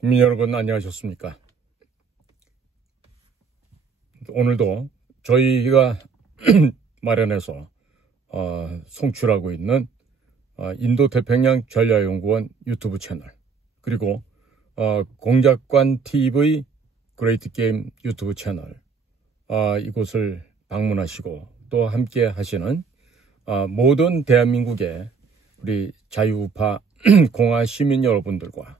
국민 여러분 안녕하셨습니까? 오늘도 저희가 마련해서 송출하고 있는 인도태평양 전략연구원 유튜브 채널, 그리고 공작관 TV 그레이트 게임 유튜브 채널, 이곳을 방문하시고 또 함께 하시는 모든 대한민국의 우리 자유우파 공화 시민 여러분들과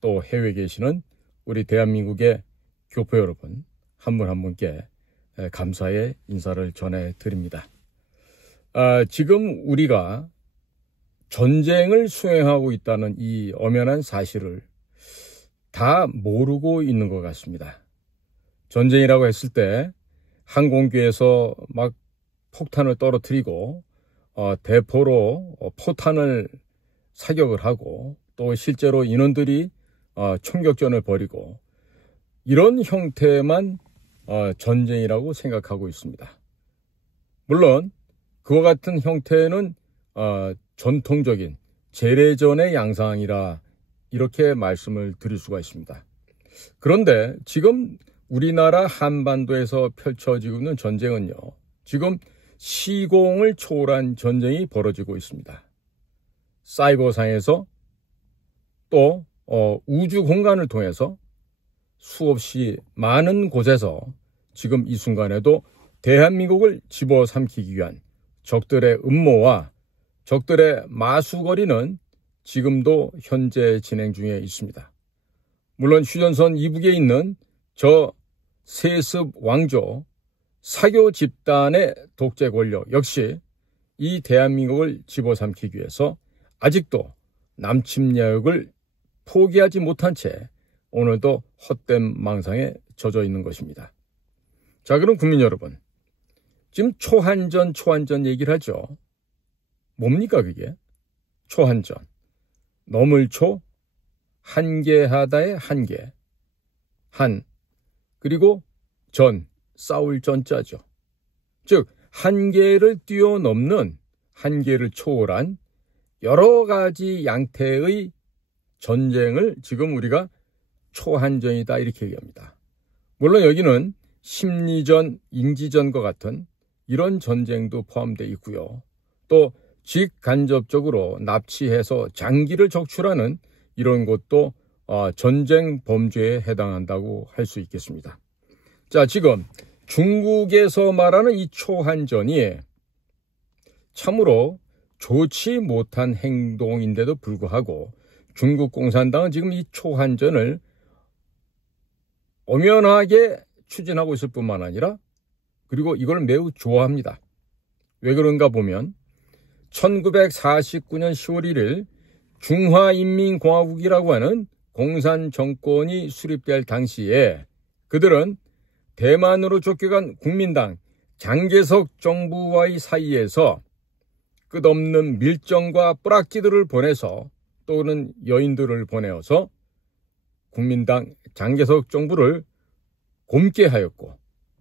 또 해외에 계시는 우리 대한민국의 교포 여러분 한 분 한 분께 감사의 인사를 전해드립니다. 지금 우리가 전쟁을 수행하고 있다는 이 엄연한 사실을 다 모르고 있는 것 같습니다. 전쟁이라고 했을 때 항공기에서 막 폭탄을 떨어뜨리고 대포로 포탄을 사격을 하고 또 실제로 인원들이 총격전을 벌이고 이런 형태만 전쟁이라고 생각하고 있습니다. 물론 그와 같은 형태는 전통적인 재래전의 양상이라 이렇게 말씀을 드릴 수가 있습니다. 그런데 지금 우리나라 한반도에서 펼쳐지고 있는 전쟁은요, 지금 시공을 초월한 전쟁이 벌어지고 있습니다. 사이버상에서 또 우주 공간을 통해서 수없이 많은 곳에서 지금 이 순간에도 대한민국을 집어삼키기 위한 적들의 음모와 적들의 마수거리는 지금도 현재 진행 중에 있습니다. 물론 휴전선 이북에 있는 저 세습 왕조 사교 집단의 독재 권력 역시 이 대한민국을 집어삼키기 위해서 아직도 남침야역을 포기하지 못한 채 오늘도 헛된 망상에 젖어 있는 것입니다. 자, 그럼 국민 여러분, 지금 초한전 얘기를 하죠. 뭡니까 그게? 초한전. 넘을 초, 한계하다의 한계, 한, 그리고 전, 싸울 전자죠. 즉 한계를 뛰어넘는, 한계를 초월한 여러 가지 양태의 전쟁을 지금 우리가 초한전이다 이렇게 얘기합니다. 물론 여기는 심리전, 인지전과 같은 이런 전쟁도 포함되어 있고요. 또 직간접적으로 납치해서 장기를 적출하는 이런 것도 전쟁 범죄에 해당한다고 할 수 있겠습니다. 자, 지금 중국에서 말하는 이 초한전이 참으로 좋지 못한 행동인데도 불구하고 중국 공산당은 지금 이 초한전을 엄연하게 추진하고 있을 뿐만 아니라 그리고 이걸 매우 좋아합니다. 왜 그런가 보면 1949년 10월 1일 중화인민공화국이라고 하는 공산 정권이 수립될 당시에 그들은 대만으로 쫓겨간 국민당 장개석 정부와의 사이에서 끝없는 밀정과 뿌락지들을 보내서 또는 여인들을 보내어서 국민당 장개석 정부를 곪게 하였고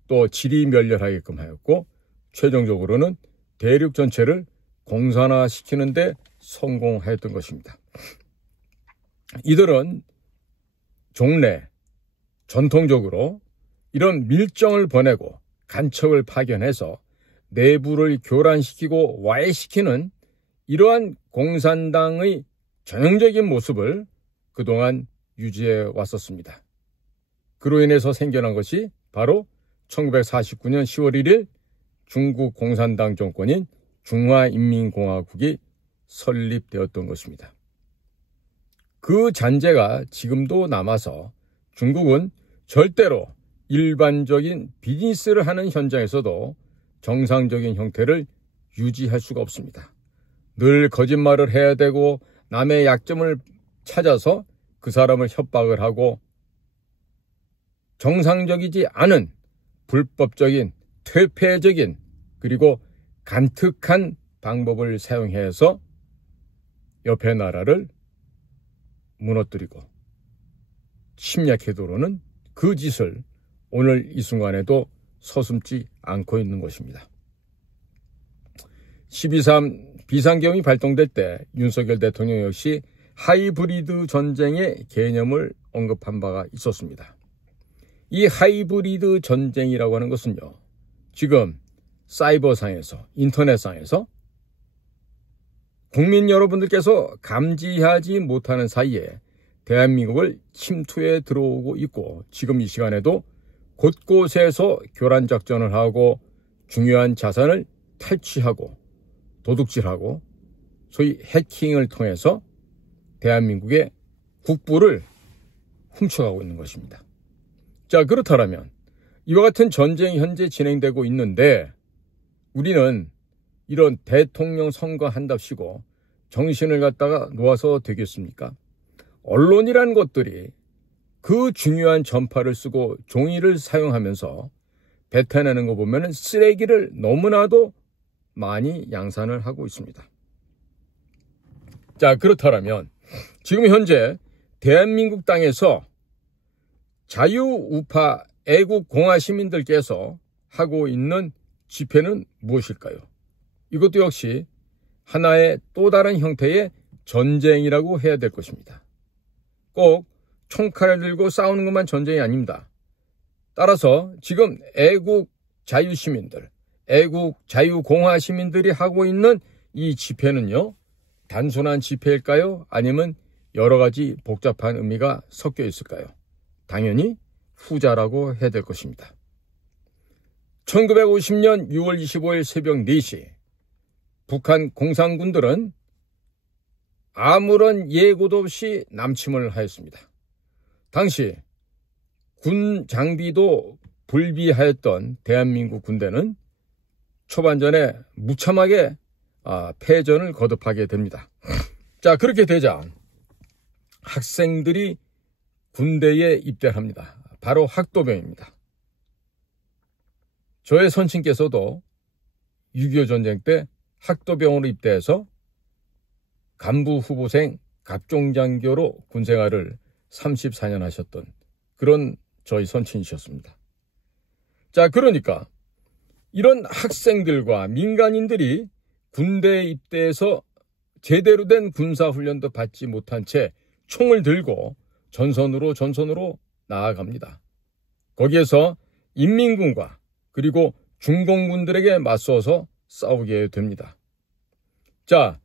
또 지리멸렬하게끔 하였고 최종적으로는 대륙 전체를 공산화시키는 데 성공하였던 것입니다. 이들은 종래, 전통적으로 이런 밀정을 보내고 간첩을 파견해서 내부를 교란시키고 와해시키는 이러한 공산당의 전형적인 모습을 그동안 유지해 왔었습니다. 그로 인해서 생겨난 것이 바로 1949년 10월 1일 중국 공산당 정권인 중화인민공화국이 설립되었던 것입니다. 그 잔재가 지금도 남아서 중국은 절대로 일반적인 비즈니스를 하는 현장에서도 정상적인 형태를 유지할 수가 없습니다. 늘 거짓말을 해야 되고 남의 약점을 찾아서 그 사람을 협박을 하고 정상적이지 않은 불법적인 퇴폐적인 그리고 간특한 방법을 사용해서 옆의 나라를 무너뜨리고 침략해도로는 그 짓을 오늘 이 순간에도 서슴지 않고 있는 것입니다. 12.3 비상계엄이 발동될 때 윤석열 대통령 역시 하이브리드 전쟁의 개념을 언급한 바가 있었습니다. 이 하이브리드 전쟁이라고 하는 것은요, 지금 사이버상에서, 인터넷상에서 국민 여러분들께서 감지하지 못하는 사이에 대한민국을 침투해 들어오고 있고, 지금 이 시간에도 곳곳에서 교란 작전을 하고 중요한 자산을 탈취하고 도둑질하고 소위 해킹을 통해서 대한민국의 국부를 훔쳐가고 있는 것입니다. 자, 그렇다면 이와 같은 전쟁이 현재 진행되고 있는데 우리는 이런 대통령 선거 한답시고 정신을 갖다가 놓아서 되겠습니까? 언론이란 것들이 그 중요한 전파를 쓰고 종이를 사용하면서 뱉어내는 거 보면 쓰레기를 너무나도 많이 양산을 하고 있습니다. 자, 그렇다면 지금 현재 대한민국 땅에서 자유우파 애국공화 시민들께서 하고 있는 집회는 무엇일까요? 이것도 역시 하나의 또 다른 형태의 전쟁이라고 해야 될 것입니다. 꼭 총칼을 들고 싸우는 것만 전쟁이 아닙니다. 따라서 지금 애국 자유시민들, 애국 자유공화 시민들이 하고 있는 이 집회는요, 단순한 집회일까요? 아니면 여러 가지 복잡한 의미가 섞여 있을까요? 당연히 후자라고 해야 될 것입니다. 1950년 6월 25일 새벽 4시 북한 공산군들은 아무런 예고도 없이 남침을 하였습니다. 당시 군 장비도 불비하였던 대한민국 군대는 초반전에 무참하게 패전을 거듭하게 됩니다. 자, 그렇게 되자 학생들이 군대에 입대합니다. 바로 학도병입니다. 저의 선친께서도 6.25 전쟁 때 학도병으로 입대해서 간부 후보생 갑종장교로 군생활을 34년 하셨던 그런 저희 선친이셨습니다. 자, 그러니까 이런 학생들과 민간인들이 군대에 입대해서 제대로 된 군사훈련도 받지 못한 채 총을 들고 전선으로 나아갑니다. 거기에서 인민군과 그리고 중공군들에게 맞서서 싸우게 됩니다. 자,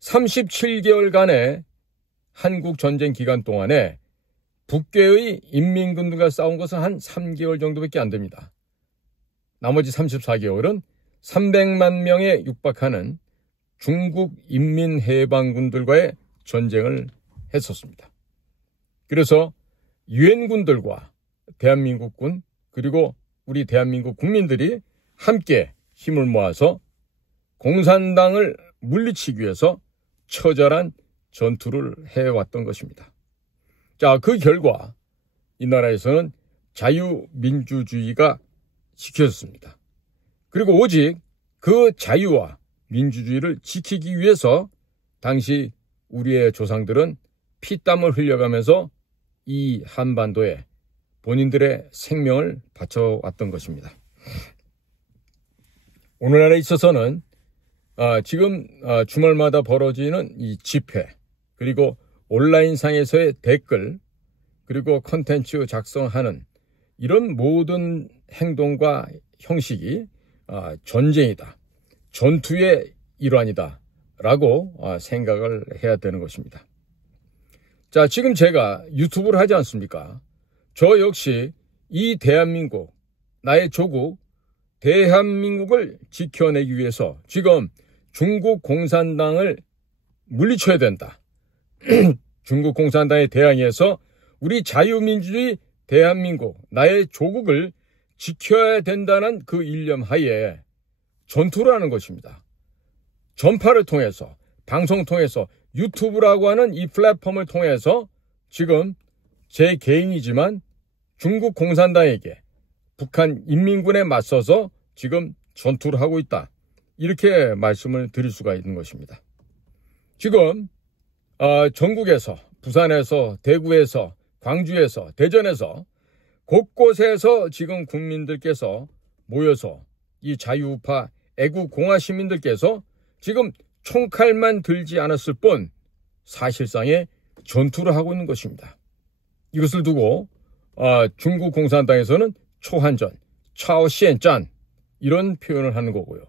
37개월간의 한국 전쟁 기간 동안에 북괴의 인민군들과 싸운 것은 한 3개월 정도밖에 안 됩니다. 나머지 34개월은 300만 명에 육박하는 중국 인민해방군들과의 전쟁을 했었습니다. 그래서 유엔군들과 대한민국군 그리고 우리 대한민국 국민들이 함께 힘을 모아서 공산당을 물리치기 위해서 처절한 전투를 해왔던 것입니다. 자, 그 결과 이 나라에서는 자유민주주의가 지켜졌습니다. 그리고 오직 그 자유와 민주주의를 지키기 위해서 당시 우리의 조상들은 피땀을 흘려가면서 이 한반도에 본인들의 생명을 바쳐왔던 것입니다. 오늘날에 있어서는 지금 주말마다 벌어지는 이 집회, 그리고 온라인상에서의 댓글, 그리고 컨텐츠 작성하는 이런 모든 행동과 형식이 전쟁이다, 전투의 일환이다 라고 생각을 해야 되는 것입니다. 자, 지금 제가 유튜브를 하지 않습니까? 저 역시 이 대한민국, 나의 조국 대한민국을 지켜내기 위해서 지금 중국 공산당을 물리쳐야 된다. 중국 공산당에 대항해서 우리 자유민주주의 대한민국, 나의 조국을 지켜야 된다는 그 일념 하에 전투를 하는 것입니다. 전파를 통해서, 방송 통해서, 유튜브라고 하는 이 플랫폼을 통해서 지금 제 개인이지만 중국 공산당에게 북한 인민군에 맞서서 지금 전투를 하고 있다. 이렇게 말씀을 드릴 수가 있는 것입니다. 지금 전국에서, 부산에서, 대구에서, 광주에서, 대전에서 곳곳에서 지금 국민들께서 모여서 이 자유우파 애국공화 시민들께서 지금 총칼만 들지 않았을 뿐 사실상의 전투를 하고 있는 것입니다. 이것을 두고 중국 공산당에서는 초한전, 차오시엔짠 이런 표현을 하는 거고요.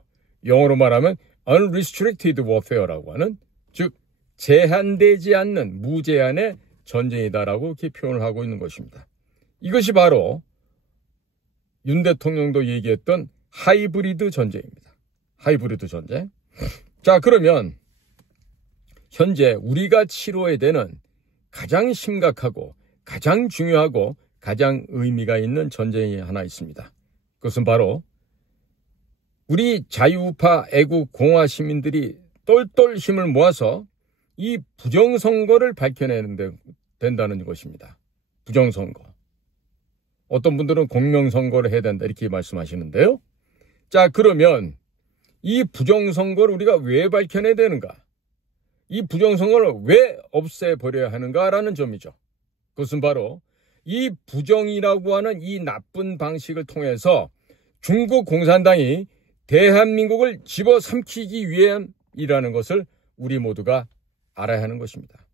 영어로 말하면 unrestricted warfare라고 하는, 즉 제한되지 않는 무제한의 전쟁이다라고 이렇게 표현을 하고 있는 것입니다. 이것이 바로 윤 대통령도 얘기했던 하이브리드 전쟁입니다. 하이브리드 전쟁. 자, 그러면 현재 우리가 치러야 되는 가장 심각하고 가장 중요하고 가장 의미가 있는 전쟁이 하나 있습니다. 그것은 바로 우리 자유우파 애국 공화 시민들이 똘똘 힘을 모아서 이 부정선거를 밝혀내는 데 된다는 것입니다. 부정선거. 어떤 분들은 공명선거를 해야 된다 이렇게 말씀하시는데요. 자, 그러면 이 부정선거를 우리가 왜 밝혀내야 되는가? 이 부정선거를 왜 없애버려야 하는가라는 점이죠. 그것은 바로 이 부정이라고 하는 이 나쁜 방식을 통해서 중국 공산당이 대한민국을 집어삼키기 위함이라는 것을 우리 모두가 알아야 하는 것입니다.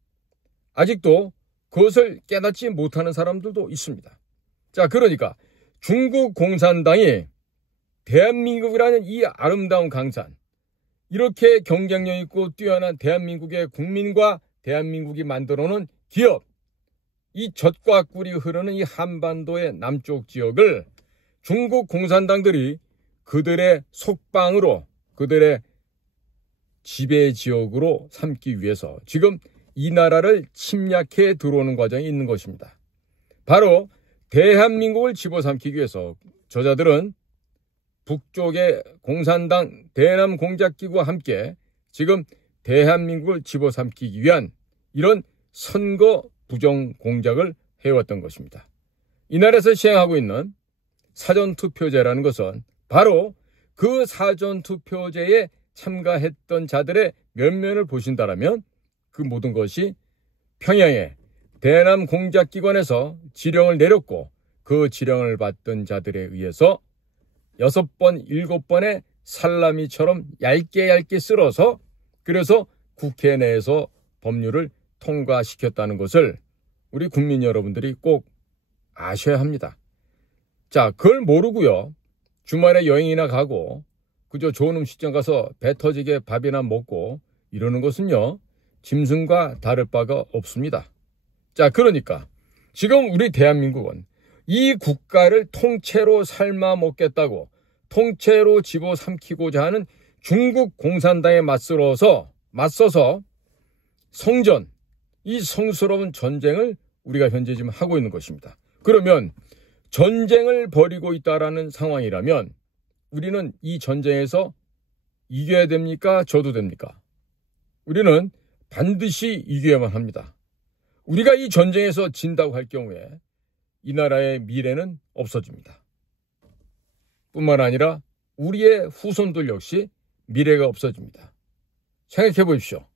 아직도 그것을 깨닫지 못하는 사람들도 있습니다. 자, 그러니까 중국 공산당이 대한민국이라는 이 아름다운 강산, 이렇게 경쟁력 있고 뛰어난 대한민국의 국민과 대한민국이 만들어놓은 기업, 이 젖과 꿀이 흐르는 이 한반도의 남쪽 지역을 중국 공산당들이 그들의 속방으로, 그들의 지배 지역으로 삼기 위해서 지금 이 나라를 침략해 들어오는 과정이 있는 것입니다. 바로 대한민국을 집어삼키기 위해서 저자들은 북쪽의 공산당 대남 공작기구와 함께 지금 대한민국을 집어삼키기 위한 이런 선거 부정 공작을 해왔던 것입니다. 이 나라에서 시행하고 있는 사전투표제라는 것은 바로 그 사전투표제에 참가했던 자들의 면면을 보신다라면 그 모든 것이 평양의 대남 공작기관에서 지령을 내렸고 그 지령을 받던 자들에 의해서 6번, 7번의 살라미처럼 얇게 쓸어서 그래서 국회 내에서 법률을 통과시켰다는 것을 우리 국민 여러분들이 꼭 아셔야 합니다. 자, 그걸 모르고요. 주말에 여행이나 가고 그저 좋은 음식점 가서 배 터지게 밥이나 먹고 이러는 것은요, 짐승과 다를 바가 없습니다. 자, 그러니까 지금 우리 대한민국은 이 국가를 통째로 삶아 먹겠다고 통째로 집어삼키고자 하는 중국 공산당에 맞서서 성전, 이 성스러운 전쟁을 우리가 현재 지금 하고 있는 것입니다. 그러면 전쟁을 벌이고 있다라는 상황이라면 우리는 이 전쟁에서 이겨야 됩니까? 져도 됩니까? 우리는 반드시 이겨야만 합니다. 우리가 이 전쟁에서 진다고 할 경우에 이 나라의 미래는 없어집니다. 뿐만 아니라 우리의 후손들 역시 미래가 없어집니다. 생각해 보십시오.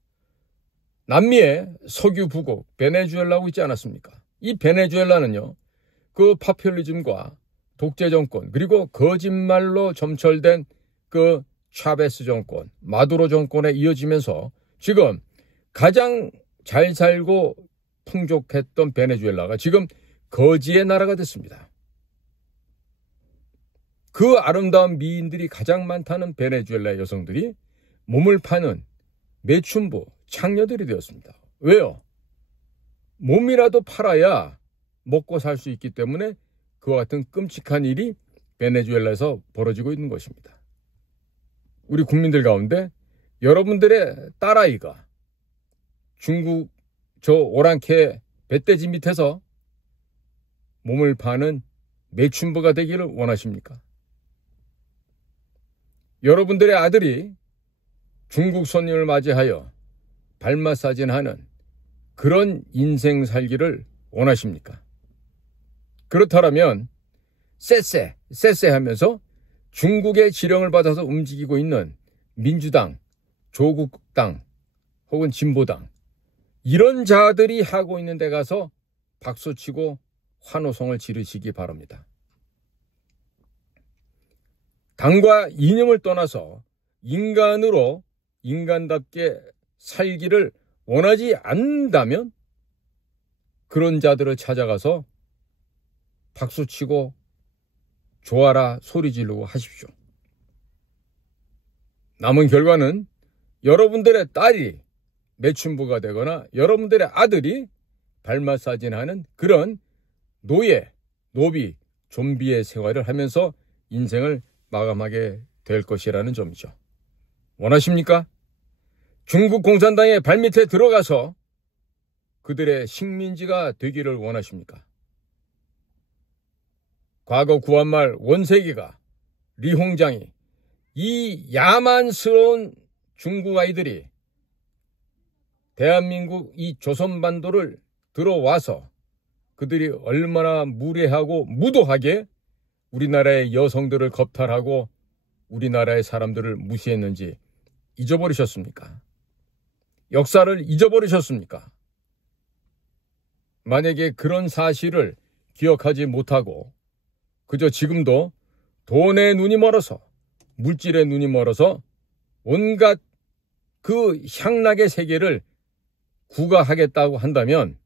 남미의 석유 부국 베네수엘라고 있지 않았습니까? 이 베네수엘라는요, 그 파퓰리즘과 독재 정권 그리고 거짓말로 점철된 그 차베스 정권, 마두로 정권에 이어지면서 지금 가장 잘 살고 풍족했던 베네수엘라가 지금 거지의 나라가 됐습니다. 그 아름다운 미인들이 가장 많다는 베네수엘라의 여성들이 몸을 파는 매춘부, 창녀들이 되었습니다. 왜요? 몸이라도 팔아야 먹고 살 수 있기 때문에 그와 같은 끔찍한 일이 베네수엘라에서 벌어지고 있는 것입니다. 우리 국민들 가운데 여러분들의 딸아이가 중국 저 오랑캐 뱃돼지 밑에서 몸을 파는 매춘부가 되기를 원하십니까? 여러분들의 아들이 중국 손님을 맞이하여 발 마사지하는 그런 인생 살기를 원하십니까? 그렇다면 쎄쎄 하면서 중국의 지령을 받아서 움직이고 있는 민주당, 조국당 혹은 진보당, 이런 자들이 하고 있는 데 가서 박수치고 환호성을 지르시기 바랍니다. 당과 이념을 떠나서 인간으로 인간답게 살기를 원하지 않는다면 그런 자들을 찾아가서 박수치고 좋아라 소리 지르고 하십시오. 남은 결과는 여러분들의 딸이 매춘부가 되거나 여러분들의 아들이 발마사진하는 그런 노비, 좀비의 생활을 하면서 인생을 마감하게 될 것이라는 점이죠. 원하십니까? 중국 공산당의 발밑에 들어가서 그들의 식민지가 되기를 원하십니까? 과거 구한말 원세기가 리홍장이 이 야만스러운 중국 아이들이 대한민국 이 조선반도를 들어와서 그들이 얼마나 무례하고 무도하게 우리나라의 여성들을 겁탈하고 우리나라의 사람들을 무시했는지 잊어버리셨습니까? 역사를 잊어버리셨습니까? 만약에 그런 사실을 기억하지 못하고 그저 지금도 돈의 눈이 멀어서 물질의 눈이 멀어서 온갖 그 향락의 세계를 구가하겠다고 한다면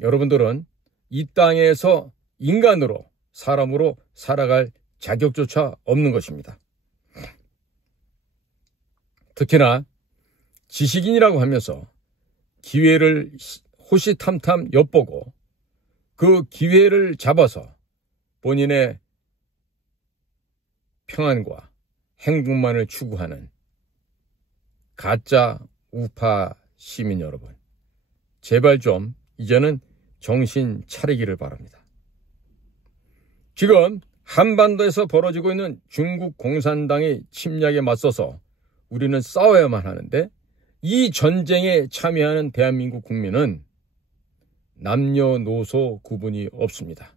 여러분들은 이 땅에서 인간으로 사람으로 살아갈 자격조차 없는 것입니다. 특히나 지식인이라고 하면서 기회를 호시탐탐 엿보고 그 기회를 잡아서 본인의 평안과 행복만을 추구하는 가짜 우파 시민 여러분, 제발 좀 이제는 정신 차리기를 바랍니다. 지금 한반도에서 벌어지고 있는 중국 공산당의 침략에 맞서서 우리는 싸워야만 하는데 이 전쟁에 참여하는 대한민국 국민은 남녀노소 구분이 없습니다.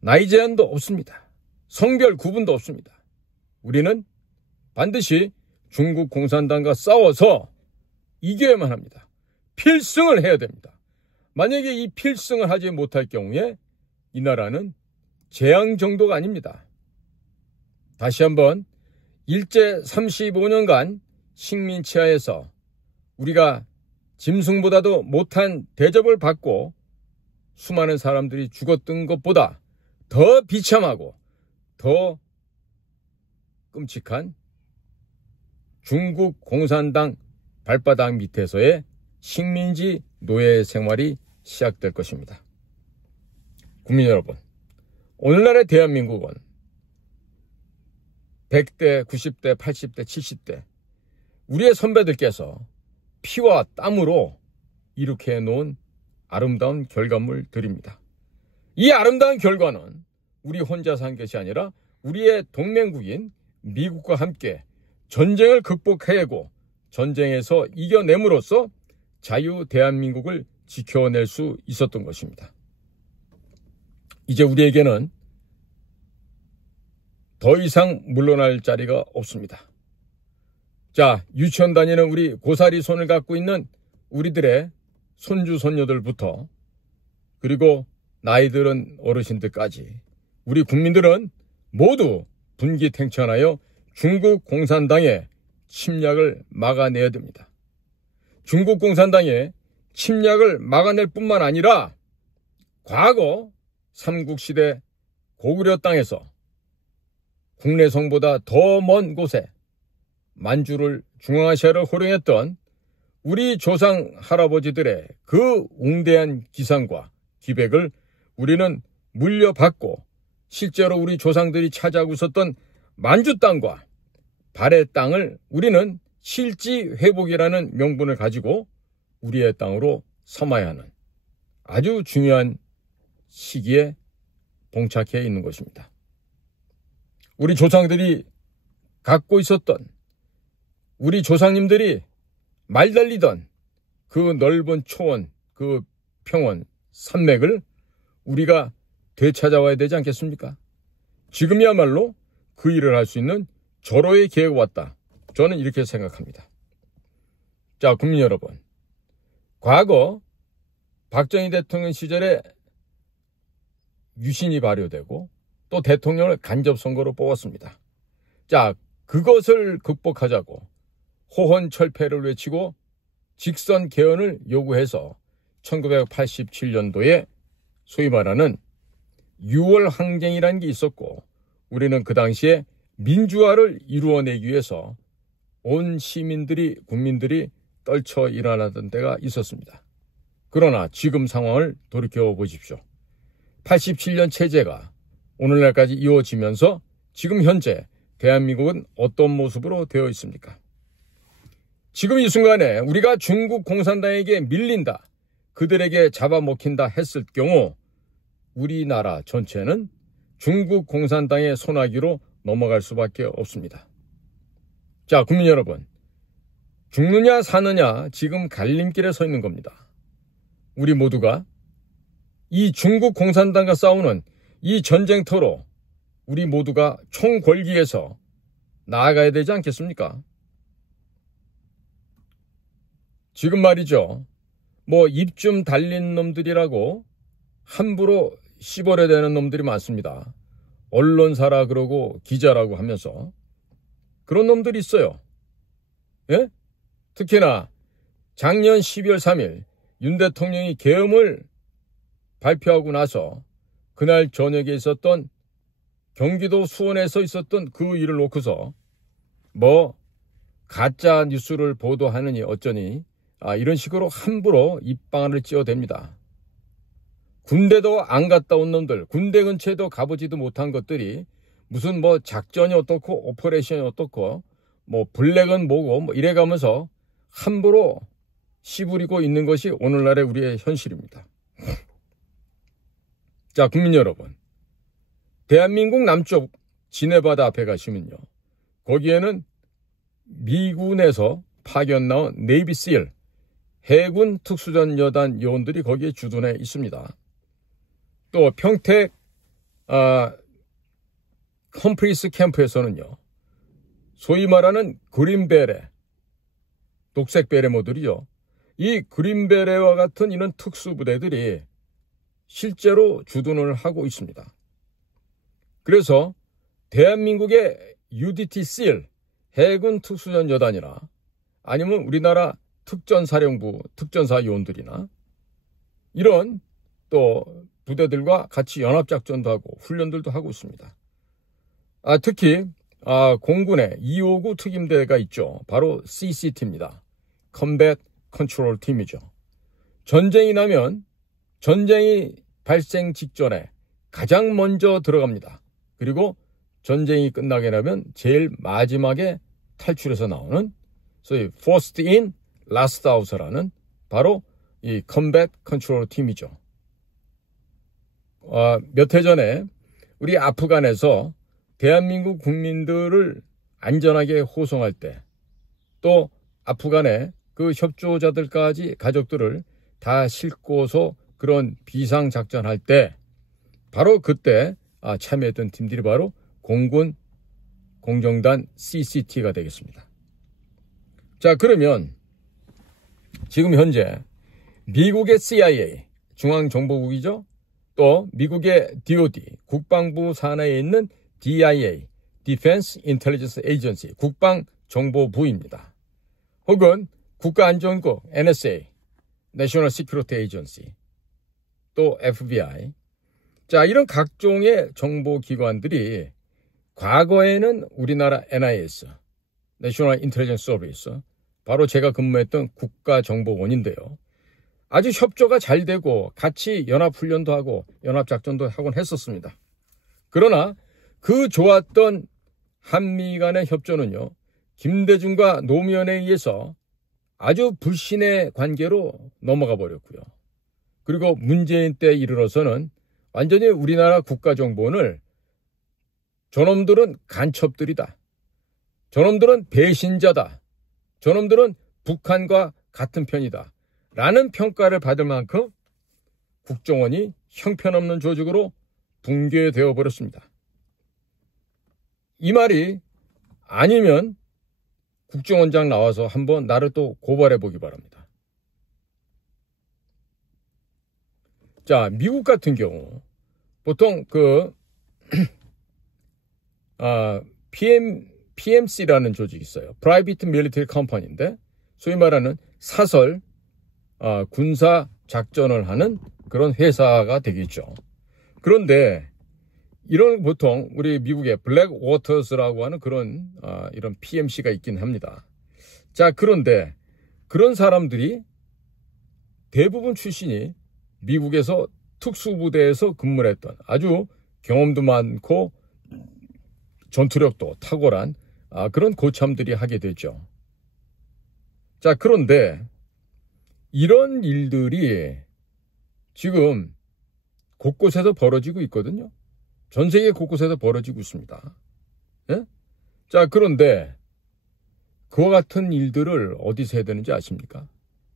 나이 제한도 없습니다. 성별 구분도 없습니다. 우리는 반드시 중국 공산당과 싸워서 이겨야만 합니다. 필승을 해야 됩니다. 만약에 이 필승을 하지 못할 경우에 이 나라는 재앙 정도가 아닙니다. 다시 한번 일제 35년간 식민치하에서 우리가 짐승보다도 못한 대접을 받고 수많은 사람들이 죽었던 것보다 더 비참하고 더 끔찍한 중국 공산당 발바닥 밑에서의 식민지 노예 생활이 시작될 것입니다. 국민 여러분, 오늘날의 대한민국은 100대, 90대, 80대, 70대 우리의 선배들께서 피와 땀으로 이렇게 해놓은 아름다운 결과물들입니다. 이 아름다운 결과는 우리 혼자 산 것이 아니라 우리의 동맹국인 미국과 함께 전쟁을 극복해내고 전쟁에서 이겨냄으로써 자유 대한민국을 지켜낼 수 있었던 것입니다. 이제 우리에게는 더 이상 물러날 자리가 없습니다. 자, 유치원 다니는 우리 고사리 손을 갖고 있는 우리들의 손주 손녀들부터 그리고 나이 들은 어르신들까지 우리 국민들은 모두 분기탱천하여 중국 공산당의 침략을 막아내야 됩니다. 중국 공산당의 침략을 막아낼 뿐만 아니라 과거 삼국시대 고구려 땅에서 국내성보다 더 먼 곳에 만주를 중앙아시아를 호령했던 우리 조상 할아버지들의 그 웅대한 기상과 기백을 우리는 물려받고 실제로 우리 조상들이 차지하고 있었던 만주 땅과 발해 땅을 우리는 실지 회복이라는 명분을 가지고 우리의 땅으로 삼아야 하는 아주 중요한 시기에 봉착해 있는 것입니다. 우리 조상들이 갖고 있었던 우리 조상님들이 말달리던 그 넓은 초원, 그 평원, 산맥을 우리가 되찾아와야 되지 않겠습니까? 지금이야말로 그 일을 할 수 있는 절호의 기회가 왔다. 저는 이렇게 생각합니다. 자, 국민 여러분. 과거 박정희 대통령 시절에 유신이 발효되고 또 대통령을 간접선거로 뽑았습니다. 자, 그것을 극복하자고 호헌철폐를 외치고 직선 개헌을 요구해서 1987년도에 소위 말하는 6월 항쟁이라는 게 있었고, 우리는 그 당시에 민주화를 이루어내기 위해서 온 시민들이, 국민들이 떨쳐 일어나던 때가 있었습니다. 그러나 지금 상황을 돌이켜 보십시오. 87년 체제가 오늘날까지 이어지면서 지금 현재 대한민국은 어떤 모습으로 되어 있습니까? 지금 이 순간에 우리가 중국 공산당에게 밀린다, 그들에게 잡아먹힌다 했을 경우 우리나라 전체는 중국 공산당의 손아귀로 넘어갈 수밖에 없습니다. 자, 국민 여러분, 죽느냐 사느냐 지금 갈림길에 서 있는 겁니다. 우리 모두가 이 중국 공산당과 싸우는 이 전쟁터로 우리 모두가 총궐기에서 나아가야 되지 않겠습니까? 지금 말이죠, 뭐 입 좀 달린 놈들이라고 함부로 씹어내대는 놈들이 많습니다. 언론사라 그러고 기자라고 하면서 그런 놈들이 있어요. 예? 특히나 작년 12월 3일 윤 대통령이 계엄을 발표하고 나서 그날 저녁에 있었던 경기도 수원에서 있었던 그 일을 놓고서 뭐 가짜 뉴스를 보도하느니 어쩌니 이런 식으로 함부로 입방아를 찧어댑니다. 군대도 안 갔다 온 놈들, 군대 근처에도 가보지도 못한 것들이 무슨 뭐 작전이 어떻고 오퍼레이션이 어떻고 뭐 블랙은 뭐고 뭐 이래가면서 함부로 씨부리고 있는 것이 오늘날의 우리의 현실입니다. 자, 국민 여러분, 대한민국 남쪽 지네바다 앞에 가시면요, 거기에는 미군에서 파견 나온 네이비실 해군 특수전 여단 요원들이 거기에 주둔해 있습니다. 또 평택 험프리스 캠프에서는요, 소위 말하는 그린베레, 녹색 베레모들이죠. 이 그린베레와 같은 이런 특수부대들이 실제로 주둔을 하고 있습니다. 그래서 대한민국의 UDT-SEAL 해군 특수전 여단이나 아니면 우리나라 특전사령부 특전사 요원들이나 이런 또 부대들과 같이 연합작전도 하고 훈련들도 하고 있습니다. 특히 공군의 259 특임대가 있죠. 바로 CCT입니다. Combat Control Team이죠. 전쟁이 나면 전쟁이 발생 직전에 가장 먼저 들어갑니다. 그리고 전쟁이 끝나게 되면 제일 마지막에 탈출해서 나오는 소위 First in, Last out라는 바로 이 Combat Control Team이죠. 몇 해 전에 우리 아프간에서 대한민국 국민들을 안전하게 호송할 때, 또 아프간의 그 협조자들까지 가족들을 다 싣고서 그런 비상작전할 때, 바로 그때 참여했던 팀들이 바로 공군 공정단 CCT가 되겠습니다. 자, 그러면 지금 현재 미국의 CIA, 중앙정보국이죠. 또 미국의 DOD, 국방부 산하에 있는 DIA, Defense Intelligence Agency, 국방정보부입니다. 혹은 국가안전국, NSA, National Security Agency, 또 FBI. 자, 이런 각종의 정보기관들이 과거에는 우리나라 NIS, National Intelligence Service, 바로 제가 근무했던 국가정보원인데요. 아주 협조가 잘 되고 같이 연합훈련도 하고 연합작전도 하곤 했었습니다. 그러나 그 좋았던 한미 간의 협조는요, 김대중과 노무현에 의해서 아주 불신의 관계로 넘어가 버렸고요. 그리고 문재인 때 이르러서는 완전히 우리나라 국가정보원을 저놈들은 간첩들이다, 저놈들은 배신자다, 저놈들은 북한과 같은 편이다 라는 평가를 받을 만큼 국정원이 형편없는 조직으로 붕괴되어 버렸습니다. 이 말이 아니면 국정원장 나와서 한번 나를 또 고발해 보기 바랍니다. 자, 미국 같은 경우 보통 PMC라는 조직이 있어요. Private Military Company인데 소위 말하는 사설 군사 작전을 하는 그런 회사가 되겠죠. 그런데 이런 보통 우리 미국의 블랙워터스라고 하는 그런 이런 PMC가 있긴 합니다. 자, 그런데 그런 사람들이 대부분 출신이 미국에서 특수부대에서 근무를 했던 아주 경험도 많고 전투력도 탁월한 그런 고참들이 하게 되죠. 자, 그런데 이런 일들이 지금 곳곳에서 벌어지고 있거든요. 전 세계 곳곳에서 벌어지고 있습니다. 예? 자, 그런데 그와 같은 일들을 어디서 해야 되는지 아십니까?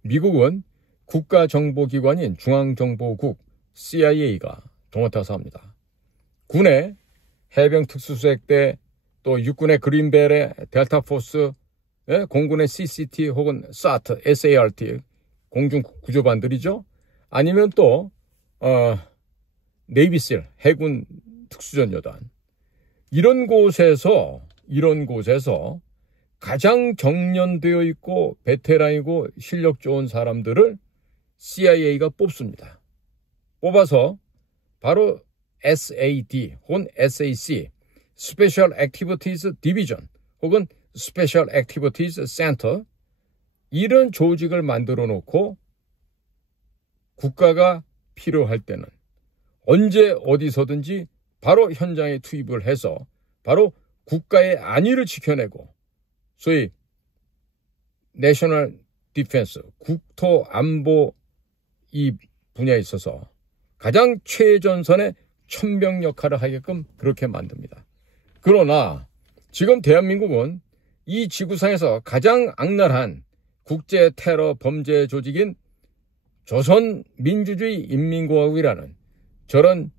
미국은 국가정보기관인 중앙정보국 CIA가 도맡아서 합니다. 군의 해병특수수색대, 또 육군의 그린벨의 델타포스, 공군의 CCT 혹은 SAT, SART, 공중구조반들이죠. 아니면 또 네이비실, 해군 특수전여단. 이런 곳에서 가장 경련되어 있고 베테랑이고 실력 좋은 사람들을 CIA가 뽑습니다. 뽑아서 바로 SAD 혹은 SAC, Special Activities Division 혹은 Special Activities Center, 이런 조직을 만들어 놓고 국가가 필요할 때는 언제 어디서든지 바로 현장에 투입을 해서 바로 국가의 안위를 지켜내고, 소위 내셔널 디펜스, 국토 안보 이 분야에 있어서 가장 최전선의 천명 역할을 하게끔 그렇게 만듭니다. 그러나 지금 대한민국은 이 지구상에서 가장 악랄한 국제 테러 범죄 조직인 조선민주주의 인민공화국이라는 저런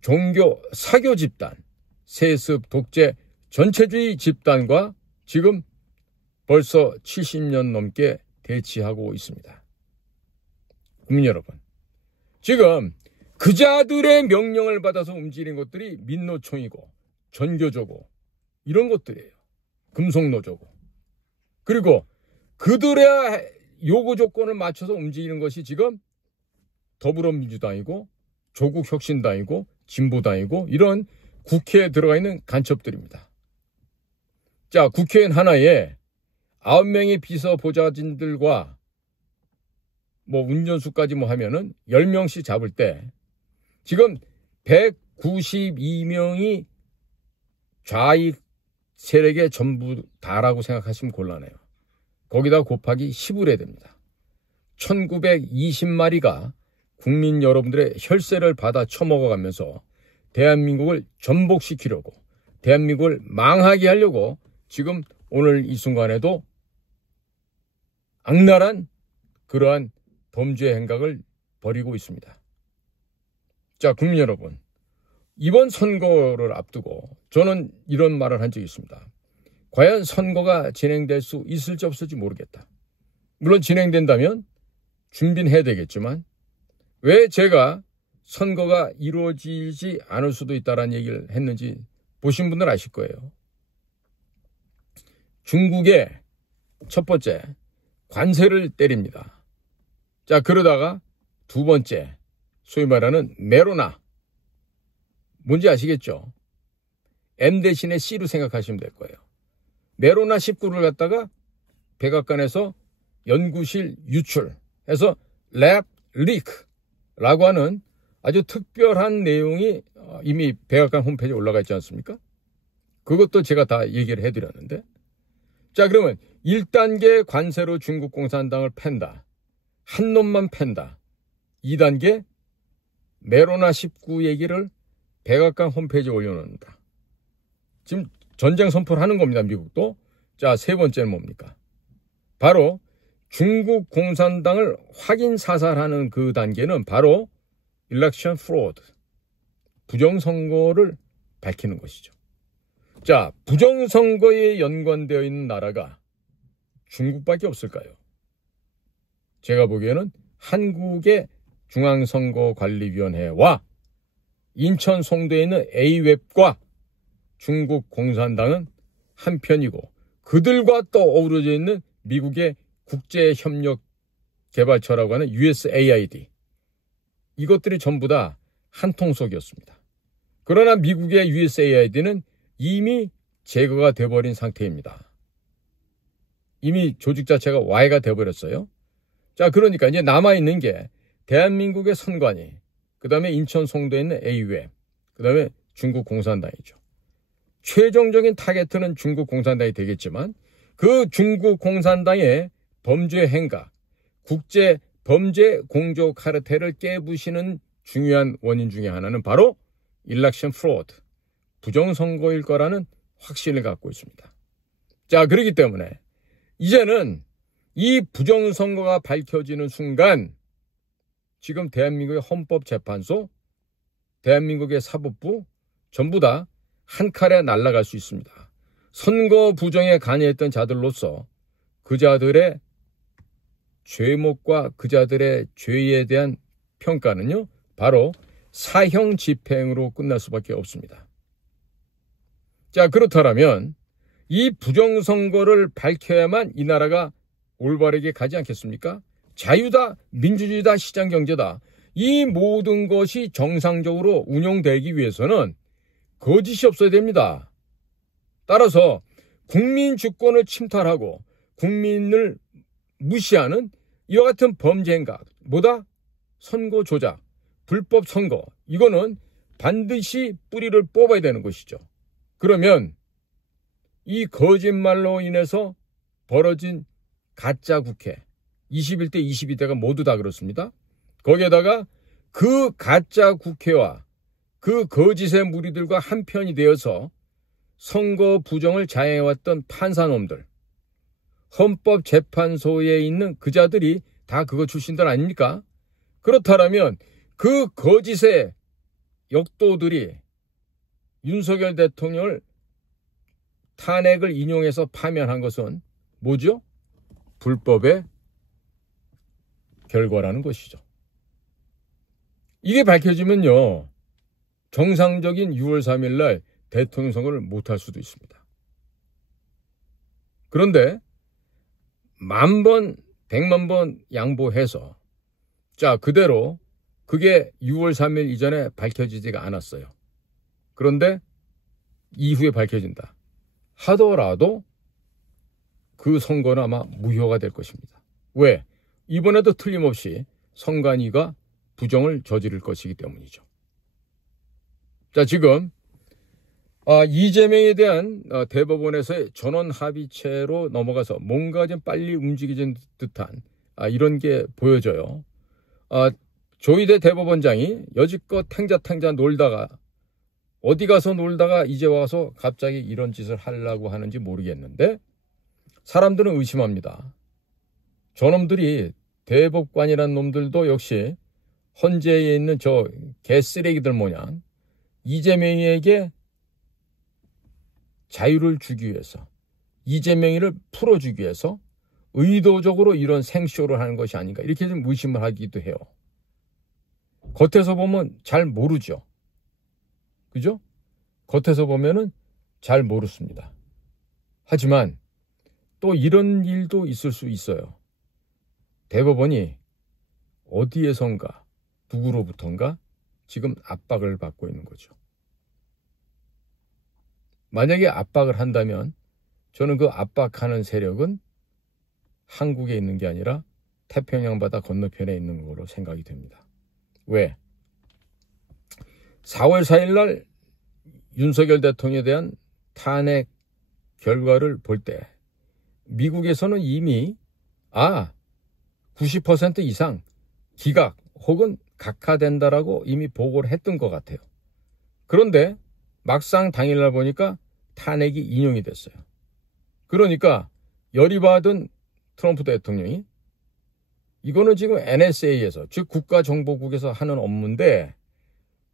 종교 사교 집단, 세습 독재 전체주의 집단과 지금 벌써 70년 넘게 대치하고 있습니다. 국민 여러분, 지금 그자들의 명령을 받아서 움직이는 것들이 민노총이고 전교조고 이런 것들이에요. 금속노조고. 그리고 그들의 요구 조건을 맞춰서 움직이는 것이 지금 더불어민주당이고 조국혁신당이고 진보당이고 이런 국회에 들어가 있는 간첩들입니다. 자, 국회의원 하나에 9명의 비서 보좌진들과 운전수까지 하면은 10명씩 잡을 때 지금 192명이 좌익 세력의 전부 다라고 생각하시면 곤란해요. 거기다 곱하기 10을 해야 됩니다. 1920마리가 국민 여러분들의 혈세를 받아 처먹어가면서 대한민국을 전복시키려고, 대한민국을 망하게 하려고 지금 오늘 이 순간에도 악랄한 그러한 범죄 행각을 벌이고 있습니다. 자, 국민 여러분, 이번 선거를 앞두고 저는 이런 말을 한 적이 있습니다. 과연 선거가 진행될 수 있을지 없을지 모르겠다. 물론 진행된다면 준비는 해야 되겠지만 왜 제가 선거가 이루어지지 않을 수도 있다는 얘기를 했는지 보신 분들 아실 거예요. 중국의 첫 번째 관세를 때립니다. 자, 그러다가 두 번째 소위 말하는 메로나, 뭔지 아시겠죠? M 대신에 C로 생각하시면 될 거예요. 메로나 19를 갖다가 백악관에서 연구실 유출해서 랩 리크라고 하는 아주 특별한 내용이 이미 백악관 홈페이지에 올라가 있지 않습니까? 그것도 제가 다 얘기를 해드렸는데, 자, 그러면 1단계 관세로 중국 공산당을 팬다. 한 놈만 팬다. 2단계 메로나 19 얘기를 백악관 홈페이지에 올려놓는다. 지금 전쟁 선포를 하는 겁니다, 미국도. 자, 세 번째는 뭡니까? 바로 중국 공산당을 확인 사살하는 그 단계는 바로 election fraud, 부정선거를 밝히는 것이죠. 자, 부정선거에 연관되어 있는 나라가 중국밖에 없을까요? 제가 보기에는 한국의 중앙선거관리위원회와 인천 송도에 있는 A웹과 중국 공산당은 한편이고 그들과 또 어우러져 있는 미국의 국제협력 개발처라고 하는 USAID. 이것들이 전부 다 한 통속이었습니다. 그러나 미국의 USAID는 이미 제거가 돼버린 상태입니다. 이미 조직 자체가 와해가 돼버렸어요. 자, 그러니까 이제 남아있는 게 대한민국의 선관위, 그 다음에 인천 송도에 있는 A웹, 그 다음에 중국 공산당이죠. 최종적인 타겟은 중국 공산당이 되겠지만 그 중국 공산당의 범죄 행각, 국제 범죄 공조 카르텔을 깨부시는 중요한 원인 중에 하나는 바로 일렉션 프로드, 부정선거일 거라는 확신을 갖고 있습니다. 자, 그렇기 때문에 이제는 이 부정선거가 밝혀지는 순간 지금 대한민국의 헌법재판소, 대한민국의 사법부 전부 다 한 칼에 날아갈 수 있습니다. 선거 부정에 관여했던 자들로서 그 자들의 죄목과 그 자들의 죄에 대한 평가는요, 바로 사형 집행으로 끝날 수밖에 없습니다. 자, 그렇다면 이 부정선거를 밝혀야만 이 나라가 올바르게 가지 않겠습니까? 자유다, 민주주의다, 시장경제다. 이 모든 것이 정상적으로 운영되기 위해서는 거짓이 없어야 됩니다. 따라서 국민 주권을 침탈하고 국민을 무시하는 이와 같은 범죄 행각, 뭐다? 선거 조작, 불법 선거, 이거는 반드시 뿌리를 뽑아야 되는 것이죠. 그러면 이 거짓말로 인해서 벌어진 가짜 국회, 21대, 22대가 모두 다 그렇습니다. 거기에다가 그 가짜 국회와 그 거짓의 무리들과 한편이 되어서 선거 부정을 자행해왔던 판사놈들, 헌법재판소에 있는 그 자들이 다 그거 출신들 아닙니까? 그렇다면 그 거짓의 역도들이 윤석열 대통령을 탄핵을 인용해서 파면한 것은 뭐죠? 불법의 결과라는 것이죠. 이게 밝혀지면요, 정상적인 6월 3일 날 대통령 선거를 못할 수도 있습니다. 그런데 10,000번, 100,000번 양보해서 자, 그대로 그게 6월 3일 이전에 밝혀지지가 않았어요. 그런데 이후에 밝혀진다 하더라도 그 선거는 아마 무효가 될 것입니다. 왜? 이번에도 틀림없이 선관위가 부정을 저지를 것이기 때문이죠. 자, 지금 이재명에 대한 대법원에서의 전원 합의체로 넘어가서 뭔가 좀 빨리 움직이는 듯한 이런 게 보여져요. 조희대 대법원장이 여지껏 탱자탱자 놀다가 어디 가서 놀다가 이제 와서 갑자기 이런 짓을 하려고 하는지 모르겠는데 사람들은 의심합니다. 저놈들이 대법관이라는 놈들도 역시 헌재에 있는 저 개쓰레기들 모양 이재명에게 자유를 주기 위해서, 이재명이를 풀어주기 위해서 의도적으로 이런 생쇼를 하는 것이 아닌가 이렇게 좀 의심을 하기도 해요. 겉에서 보면 잘 모르죠. 그죠? 겉에서 보면은 잘 모르습니다. 하지만 또 이런 일도 있을 수 있어요. 대법원이 어디에선가 누구로부턴가 지금 압박을 받고 있는 거죠. 만약에 압박을 한다면 저는 그 압박하는 세력은 한국에 있는 게 아니라 태평양 바다 건너편에 있는 거로 생각이 됩니다. 왜? 4월 4일 날 윤석열 대통령에 대한 탄핵 결과를 볼 때 미국에서는 이미 90% 이상 기각 혹은 각하된다라고 이미 보고를 했던 것 같아요. 그런데 막상 당일날 보니까 탄핵이 인용이 됐어요. 그러니까 열이 받은 트럼프 대통령이 이거는 지금 NSA에서 즉 국가정보국에서 하는 업무인데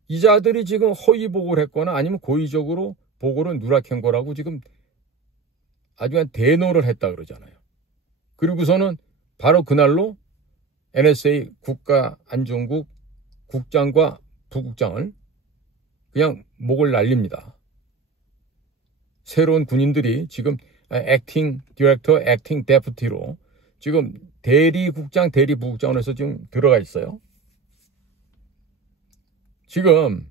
이 자들이 지금 허위 보고를 했거나 아니면 고의적으로 보고를 누락한 거라고 지금 아주 그냥 대노를 했다 그러잖아요. 그리고서는 바로 그날로 NSA 국가안전국 국장과 부국장을 그냥 목을 날립니다. 새로운 군인들이 지금 액팅 디렉터, 액팅 데프티로 지금 대리국장, 대리부국장으로서 지금 들어가 있어요. 지금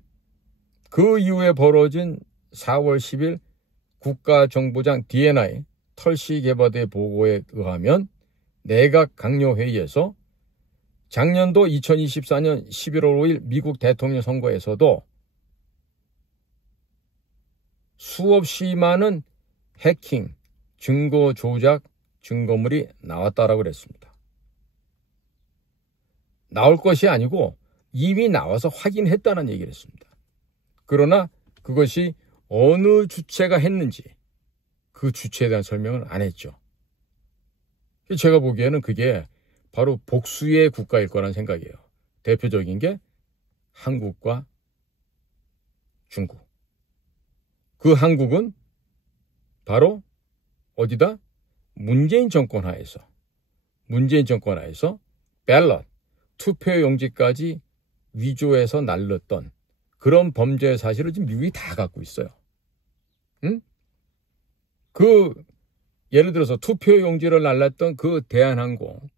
그 이후에 벌어진 4월 10일 국가정보장 D&I 털시개바대 보고에 의하면 내각 강요회의에서 작년도 2024년 11월 5일 미국 대통령 선거에서도 수없이 많은 해킹, 증거 조작, 증거물이 나왔다라고 그랬습니다. 나올 것이 아니고 이미 나와서 확인했다는 얘기를 했습니다. 그러나 그것이 어느 주체가 했는지 그 주체에 대한 설명을 안 했죠. 제가 보기에는 그게 바로 복수의 국가일 거란 생각이에요. 대표적인 게 한국과 중국. 그 한국은 바로 어디다? 문재인 정권 하에서 밸럿, 투표용지까지 위조해서 날렸던 그런 범죄 사실을 지금 미국이 다 갖고 있어요. 응? 예를 들어서 투표용지를 날랐던 그 대한항공,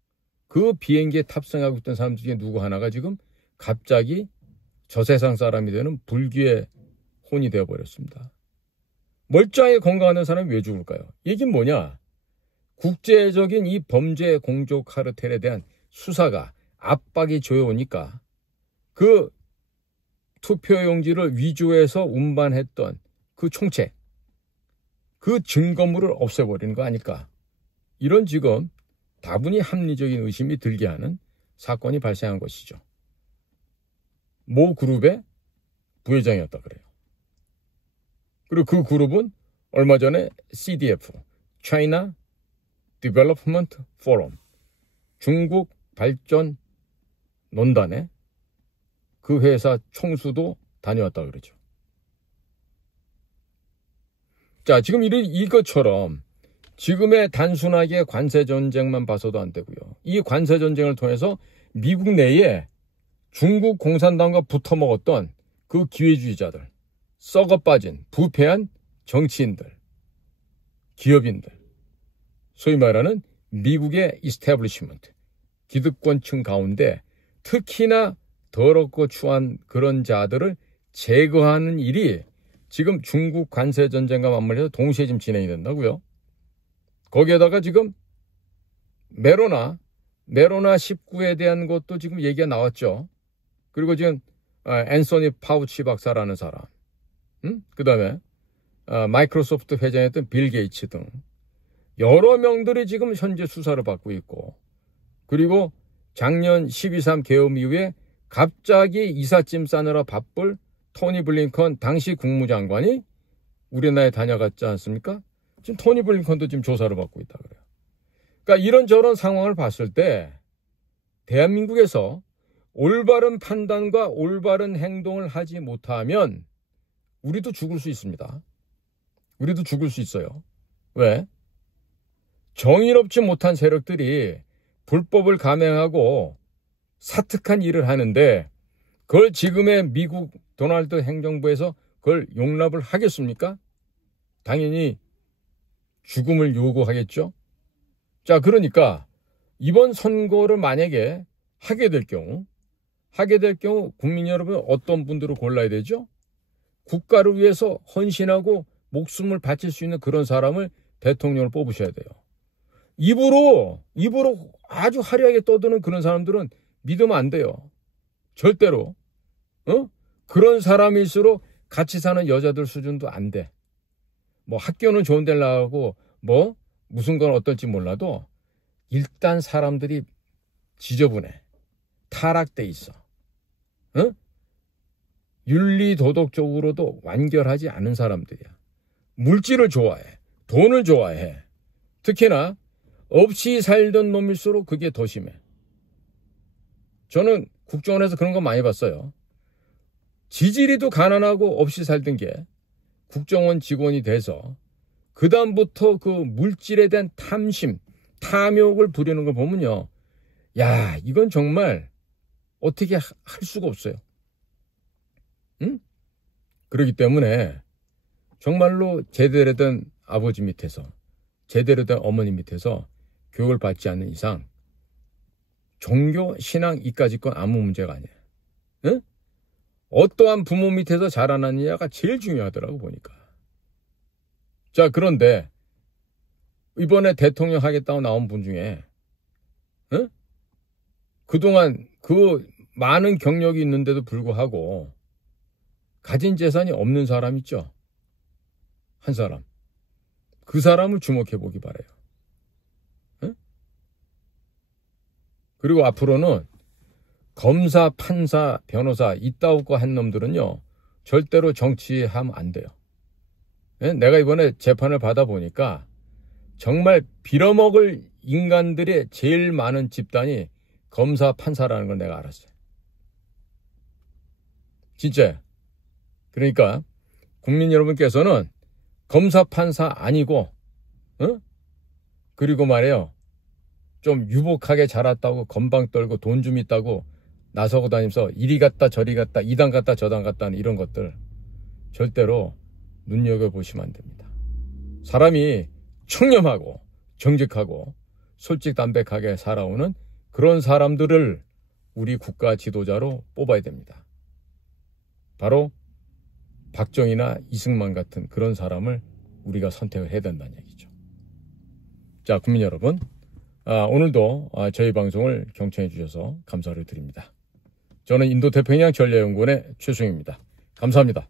그 비행기에 탑승하고 있던 사람 중에 누구 하나가 지금 갑자기 저 세상 사람이 되는 불귀의 혼이 되어버렸습니다. 멀쩡하게 건강한 사람이 왜 죽을까요? 이게 뭐냐? 국제적인 이 범죄 공조 카르텔에 대한 수사가 압박이 조여오니까 그 투표용지를 위조해서 운반했던 그 총책, 그 증거물을 없애버리는 거 아닐까? 이런 지금 다분히 합리적인 의심이 들게 하는 사건이 발생한 것이죠. 모 그룹의 부회장이었다 그래요. 그리고 그 그룹은 얼마 전에 CDF, China Development Forum, 중국 발전 논단에 그 회사 총수도 다녀왔다 그러죠. 자, 지금 이것처럼 지금의 단순하게 관세 전쟁만 봐서도 안 되고요. 이 관세 전쟁을 통해서 미국 내에 중국 공산당과 붙어 먹었던 그 기회주의자들, 썩어 빠진 부패한 정치인들, 기업인들, 소위 말하는 미국의 이스태블리시먼트, 기득권층 가운데 특히나 더럽고 추한 그런 자들을 제거하는 일이 지금 중국 관세 전쟁과 맞물려서 동시에 지금 진행이 된다고요. 거기에다가 지금 메로나 19에 대한 것도 지금 얘기가 나왔죠. 그리고 지금 앤소니 파우치 박사라는 사람, 그 다음에 마이크로소프트 회장이었던 빌 게이츠 등 여러 명들이 지금 현재 수사를 받고 있고, 그리고 작년 12.3 계엄 이후에 갑자기 이삿짐 싸느라 바쁠 토니 블링컨 당시 국무장관이 우리나라에 다녀갔지 않습니까? 지금 토니 블링컨도 지금 조사를 받고 있다 그래요. 그러니까 이런저런 상황을 봤을 때 대한민국에서 올바른 판단과 올바른 행동을 하지 못하면 우리도 죽을 수 있습니다. 우리도 죽을 수 있어요. 왜? 정의롭지 못한 세력들이 불법을 감행하고 사특한 일을 하는데 그걸 지금의 미국 도널드 행정부에서 그걸 용납을 하겠습니까? 당연히 죽음을 요구하겠죠. 자, 그러니까 이번 선거를 만약에 하게 될 경우 국민 여러분 어떤 분들을 골라야 되죠? 국가를 위해서 헌신하고 목숨을 바칠 수 있는 그런 사람을 대통령을 뽑으셔야 돼요. 입으로 아주 화려하게 떠드는 그런 사람들은 믿으면 안 돼요. 절대로. 그런 사람일수록 같이 사는 여자들 수준도 안 돼. 뭐 학교는 좋은 데를 나가고 뭐 무슨 건 어떨지 몰라도 일단 사람들이 지저분해. 타락돼 있어. 윤리 도덕적으로도 완결하지 않은 사람들이야. 물질을 좋아해. 돈을 좋아해. 특히나 없이 살던 놈일수록 그게 더 심해. 저는 국정원에서 그런 거 많이 봤어요. 지지리도 가난하고 없이 살던 게 국정원 직원이 돼서 그 다음부터 그 물질에 대한 탐심, 탐욕을 부리는 걸 보면요. 야, 이건 정말 어떻게 할 수가 없어요. 그렇기 때문에 정말로 제대로 된 아버지 밑에서, 제대로 된 어머니 밑에서 교육을 받지 않는 이상 종교, 신앙 이까짓 건 아무 문제가 아니에요. 응? 어떠한 부모 밑에서 자라났느냐가 제일 중요하더라고 보니까. 자, 그런데 이번에 대통령 하겠다고 나온 분 중에 응? 그동안 그 많은 경력이 있는데도 불구하고 가진 재산이 없는 사람 있죠? 한 사람. 그 사람을 주목해 보기 바라요. 응? 그리고 앞으로는 검사, 판사, 변호사 이따오고 한 놈들은요 절대로 정치하면 안 돼요. 내가 이번에 재판을 받아보니까 정말 빌어먹을 인간들의 제일 많은 집단이 검사, 판사라는 걸 내가 알았어요. 진짜. 그러니까 국민 여러분께서는 검사, 판사 아니고 그리고 말이에요. 좀 유복하게 자랐다고 건방 떨고 돈 좀 있다고 나서고 다니면서 이리 갔다 저리 갔다 이당 갔다 저당 갔다 하는 이런 것들 절대로 눈여겨보시면 안 됩니다. 사람이 청렴하고 정직하고 솔직담백하게 살아오는 그런 사람들을 우리 국가 지도자로 뽑아야 됩니다. 바로 박정희나 이승만 같은 그런 사람을 우리가 선택을 해야 된다는 얘기죠. 자, 국민 여러분, 오늘도 저희 방송을 경청해 주셔서 감사를 드립니다. 저는 인도태평양 전략연구원의 최승입니다. 감사합니다.